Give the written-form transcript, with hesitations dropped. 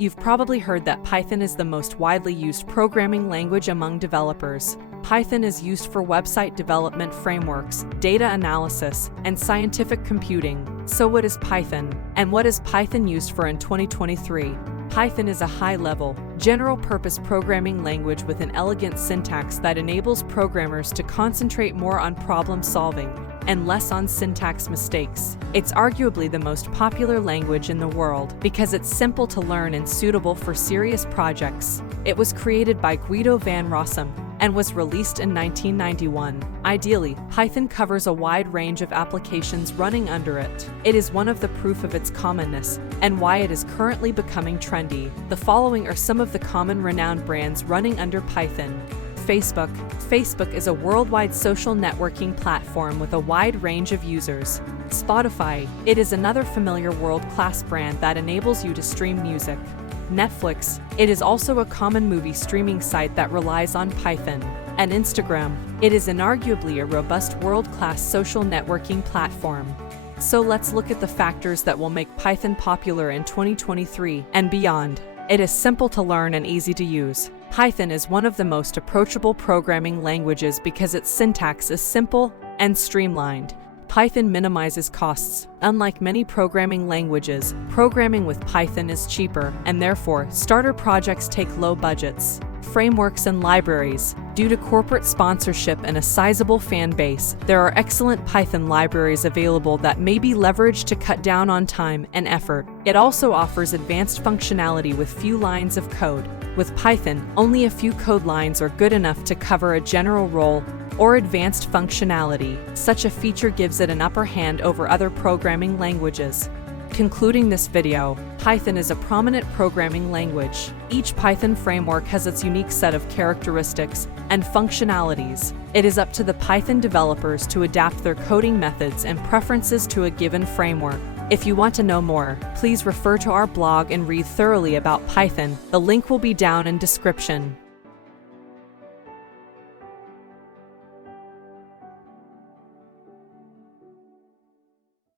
You've probably heard that Python is the most widely used programming language among developers. Python is used for website development frameworks, data analysis, and scientific computing. So what is Python? And what is Python used for in 2023? Python is a high-level, general-purpose programming language with an elegant syntax that enables programmers to concentrate more on problem-solving and less on syntax mistakes. It's arguably the most popular language in the world because it's simple to learn and suitable for serious projects. It was created by Guido van Rossum and was released in 1991. Ideally, Python covers a wide range of applications running under it. It is one of the proof of its commonness and why it is currently becoming trendy. The following are some of the common renowned brands running under Python. Facebook. Facebook is a worldwide social networking platform with a wide range of users. Spotify. It is another familiar world-class brand that enables you to stream music. Netflix. It is also a common movie streaming site that relies on Python. And Instagram. It is inarguably a robust world-class social networking platform. So let's look at the factors that will make Python popular in 2023 and beyond. It is simple to learn and easy to use. Python is one of the most approachable programming languages because its syntax is simple and streamlined. Python minimizes costs. Unlike many programming languages, programming with Python is cheaper, and therefore, starter projects take low budgets. Frameworks and libraries. Due to corporate sponsorship and a sizable fan base, there are excellent Python libraries available that may be leveraged to cut down on time and effort. It also offers advanced functionality with few lines of code. With Python, only a few code lines are good enough to cover a general role or advanced functionality. Such a feature gives it an upper hand over other programming languages. Concluding this video, Python is a prominent programming language. Each Python framework has its unique set of characteristics and functionalities. It is up to the Python developers to adapt their coding methods and preferences to a given framework. If you want to know more, please refer to our blog and read thoroughly about Python. The link will be down in description.